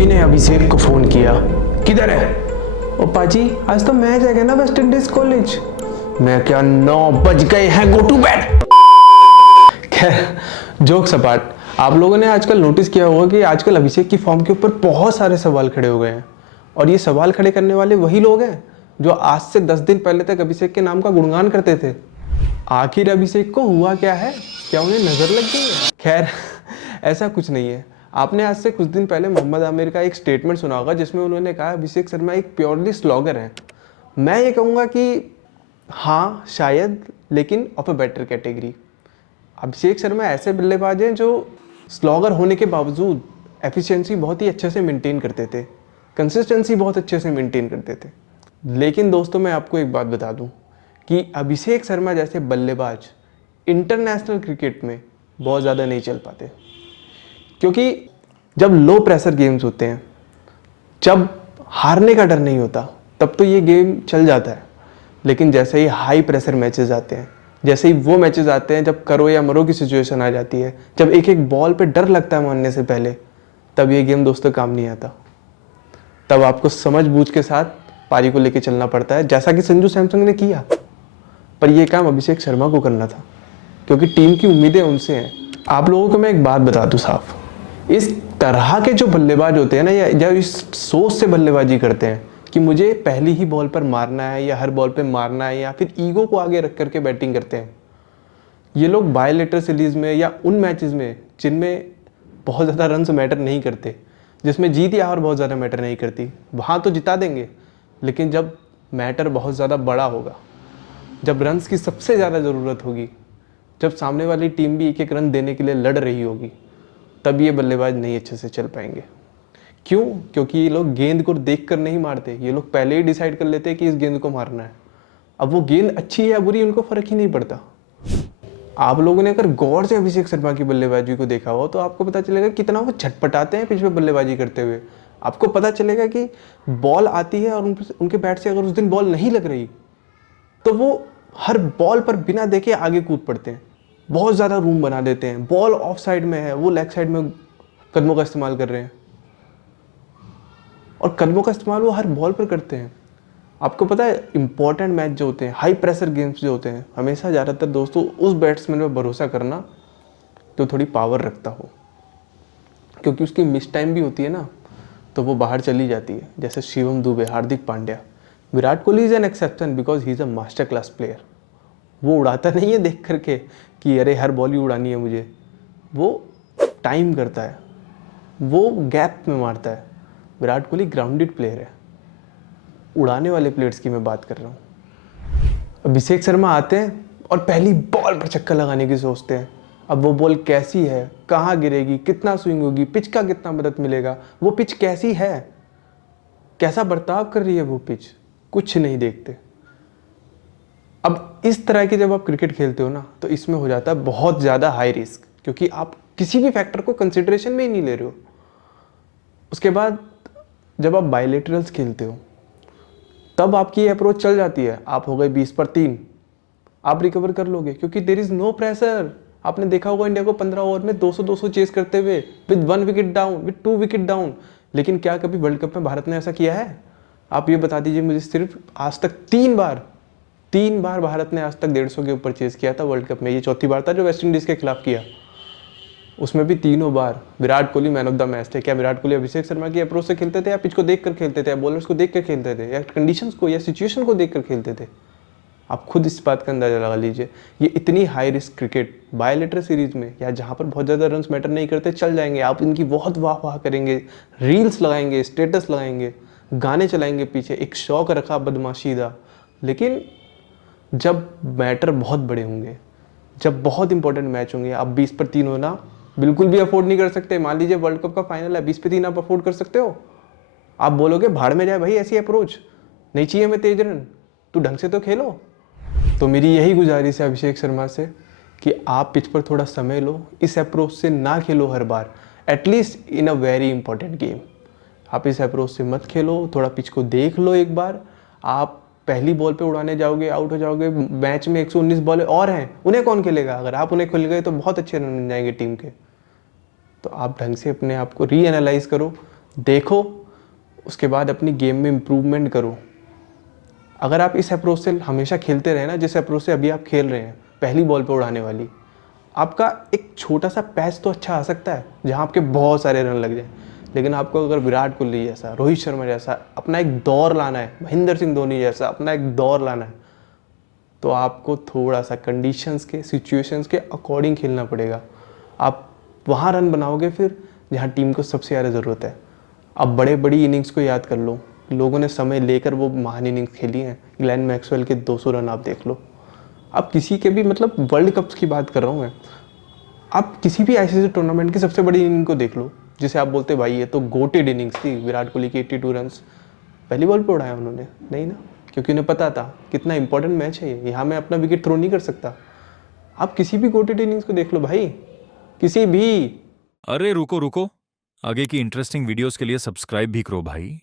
भुवी ने अभिषेक को फोन किया। किधर है? ओ पाजी, आज तो मैच है ना वेस्ट इंडीज कॉलेज। मैं क्या 9 बज गए हैं, गो टू बेड। खैर जोक सपाट, आप लोगों ने आजकल नोटिस किया होगा कि आजकल अभिषेक की फॉर्म के ऊपर बहुत सारे सवाल खड़े हो गए हैं। और ये सवाल खड़े करने वाले वही लोग हैं जो आज से 10 दिन पहले तक अभिषेक के नाम का गुणगान करते थे। आखिर अभिषेक को हुआ क्या है? क्या उन्हें नजर लग गई है? खैर ऐसा कुछ नहीं है। आपने आज से कुछ दिन पहले मोहम्मद आमिर का एक स्टेटमेंट सुना होगा जिसमें उन्होंने कहा अभिषेक शर्मा एक प्योरली स्लॉगर है। मैं ये कहूँगा कि हाँ शायद, लेकिन of a better category. Abhishek Sharma ऐसे बल्लेबाज हैं जो स्लॉगर होने के बावजूद एफिशिएंसी बहुत ही अच्छे से मेंटेन करते थे, कंसिस्टेंसी बहुत अच्छे से मेंटेन करते थे। लेकिन दोस्तों मैं आपको एक बात बता दूं कि अभिषेक शर्मा जैसे बल्लेबाज इंटरनेशनल क्रिकेट में बहुत ज़्यादा नहीं चल पाते, क्योंकि जब लो प्रेशर गेम्स होते हैं, जब हारने का डर नहीं होता, तब तो ये गेम चल जाता है। लेकिन जैसे ही हाई प्रेशर मैचेस आते हैं, जैसे ही वो मैचेस आते हैं जब करो या मरो की सिचुएशन आ जाती है, जब एक एक बॉल पे डर लगता है मारने से पहले, तब ये गेम दोस्तों काम नहीं आता। तब आपको समझ बूझ के साथ पारी को लेके चलना पड़ता है, जैसा कि संजू सैमसंग ने किया। पर यह काम अभिषेक शर्मा को करना था, क्योंकि टीम की उम्मीदें उनसे हैं। आप लोगों को मैं एक बात बता दूं साफ, इस तरह के जो बल्लेबाज होते हैं ना, या जब इस सोच से बल्लेबाजी करते हैं कि मुझे पहली ही बॉल पर मारना है या हर बॉल पे मारना है, या फिर ईगो को आगे रख करके बैटिंग करते हैं, ये लोग बायलेटर सीरीज में या उन मैचेस में जिनमें बहुत ज़्यादा रन्स मैटर नहीं करते, जिसमें जीत या हार बहुत ज़्यादा मैटर नहीं करती, वहाँ तो जिता देंगे। लेकिन जब मैटर बहुत ज़्यादा बड़ा होगा, जब रन्स की सबसे ज़्यादा ज़रूरत होगी, जब सामने वाली टीम भी एक एक रन देने के लिए लड़ रही होगी, तब ये बल्लेबाज नहीं अच्छे से चल पाएंगे। क्यों? क्योंकि ये लोग गेंद को देख कर नहीं मारते, ये लोग पहले ही डिसाइड कर लेते हैं कि इस गेंद को मारना है। अब वो गेंद अच्छी है या बुरी, उनको फर्क ही नहीं पड़ता। आप लोगों ने अगर गौर से अभिषेक शर्मा की बल्लेबाजी को देखा हो तो आपको पता चलेगा कितना वो झटपटाते हैं पिच पे बल्लेबाजी करते हुए। आपको पता चलेगा कि बॉल आती है और उनके बैट से अगर उस दिन बॉल नहीं लग रही तो वो हर बॉल पर बिना देखे आगे कूद पड़ते हैं, बहुत ज़्यादा रूम बना देते हैं। बॉल ऑफ साइड में है, वो लेग साइड में कदमों का इस्तेमाल कर रहे हैं, और कदमों का इस्तेमाल वो हर बॉल पर करते हैं। आपको पता है इंपॉर्टेंट मैच जो होते हैं, हाई प्रेशर गेम्स जो होते हैं, हमेशा ज़्यादातर दोस्तों उस बैट्समैन पर भरोसा करना जो थोड़ी पावर रखता हो, क्योंकि उसकी मिस टाइम भी होती है ना, तो वो बाहर चली जाती है। जैसे Shivam Dube, Hardik Pandya. Virat Kohli is an exception because he is a master class player. वो उड़ाता नहीं है देख करके कि अरे हर बॉल ही उड़ानी है मुझे, वो टाइम करता है, वो गैप में मारता है। विराट कोहली ग्राउंडेड प्लेयर है, उड़ाने वाले प्लेयर्स की मैं बात कर रहा हूँ। अभिषेक शर्मा आते हैं और पहली बॉल पर छक्का लगाने की सोचते हैं। अब वो बॉल कैसी है, कहाँ गिरेगी, कितना स्विंग होगी, पिच का कितना मदद मिलेगा, वो पिच कैसी है, कैसा बर्ताव कर रही है वो पिच, कुछ नहीं देखते। अब इस तरह की जब आप क्रिकेट खेलते हो ना, तो इसमें हो जाता है बहुत ज़्यादा हाई रिस्क, क्योंकि आप किसी भी फैक्टर को कंसिडरेशन में ही नहीं ले रहे हो। उसके बाद जब आप बायलेटरल्स खेलते हो तब आपकी अप्रोच चल जाती है। आप हो गए 20 पर 3, आप रिकवर कर लोगे, क्योंकि देयर इज नो प्रेशर। आपने देखा होगा इंडिया को 15 ओवर में 200 चेस करते हुए with 1 wicket down, with 2 wicket down. लेकिन क्या कभी वर्ल्ड कप में भारत ने ऐसा किया है? आप ये बता दीजिए मुझे। सिर्फ आज तक 3 बार भारत ने आज तक 150 के ऊपर चेस किया था वर्ल्ड कप में। ये चौथी बार था जो वेस्ट इंडीज के खिलाफ किया, उसमें भी तीनों बार Virat Kohli man of the match थे। क्या विराट कोहली अभिषेक शर्मा की अप्रोच से खेलते थे, या पिच को देख कर खेलते थे, या बॉलर्स को देख कर खेलते थे, या कंडीशंस को या सिचुएशन को देख कर खेलते थे? आप खुद इस बात का अंदाजा लगा लीजिए। ये इतनी हाई रिस्क क्रिकेट बायलेटर सीरीज में, या जहाँ पर बहुत ज़्यादा रन्स मैटर नहीं करते, चल जाएंगे। आप इनकी बहुत वाह करेंगे, रील्स लगाएंगे, स्टेटस लगाएंगे, गाने चलाएंगे पीछे, एक शौक रखा बदमाशी का। लेकिन जब मैटर बहुत बड़े होंगे, जब बहुत इंपॉर्टेंट मैच होंगे, आप 20 पर 3 होना बिल्कुल भी अफोर्ड नहीं कर सकते। मान लीजिए वर्ल्ड कप का फाइनल है, 20 पे 3 आप अफोर्ड कर सकते हो? आप बोलोगे भाड़ में जाए भाई, ऐसी अप्रोच नहीं चाहिए हमें, तेज रन, तू ढंग से तो खेलो। तो मेरी यही गुजारिश है अभिषेक शर्मा से कि आप पिच पर थोड़ा समय लो, इस अप्रोच से ना खेलो हर बार, at least in a very important game. आप इस अप्रोच से मत खेलो, थोड़ा पिच को देख लो एक बार। आप पहली बॉल पे उड़ाने जाओगे, आउट हो जाओगे। मैच में 119 बॉलें और हैं, उन्हें कौन खेलेगा? अगर आप उन्हें खेल गए तो बहुत अच्छे रन बन जाएंगे टीम के। तो आप ढंग से अपने आप को री एनालाइज करो, देखो, उसके बाद अपनी गेम में इम्प्रूवमेंट करो। अगर आप इस अप्रोच से हमेशा खेलते रहे ना, जिस अप्रोच से अभी आप खेल रहे हैं, पहली बॉल पे उड़ाने वाली, आपका एक छोटा सा पैच तो अच्छा आ सकता है जहाँ आपके बहुत सारे रन लग जाए। लेकिन आपको अगर विराट कोहली जैसा, रोहित शर्मा जैसा अपना एक दौर लाना है, महेंद्र सिंह धोनी जैसा अपना एक दौर लाना है, तो आपको थोड़ा सा कंडीशंस के, सिचुएशंस के अकॉर्डिंग खेलना पड़ेगा। आप वहाँ रन बनाओगे फिर जहाँ टीम को सबसे ज़्यादा ज़रूरत है। अब बड़ी इनिंग्स को याद कर लो, लोगों ने समय लेकर वो महान इनिंग्स खेली हैं। ग्लेन मैक्सवेल के 200 रन आप देख लो। अब किसी के भी, मतलब वर्ल्ड कप्स की बात कर रहा हूँ मैं, आप किसी भी ऐसे टूर्नामेंट की सबसे बड़ी इनिंग को देख लो जिसे आप बोलते भाई ये तो गोटेड इनिंग्स थी, विराट कोहली की 82 रन्स पहली बॉल पे उड़ाया उन्होंने, नहीं ना, क्योंकि उन्हें पता था कितना इंपॉर्टेंट मैच है ये, यहाँ मैं अपना विकेट थ्रो नहीं कर सकता। आप किसी भी गोटेड इनिंग्स को देख लो भाई, किसी भी। अरे रुको रुको, आगे की इंटरेस्टिंग वीडियोस के लिए सब्सक्राइब भी करो भाई।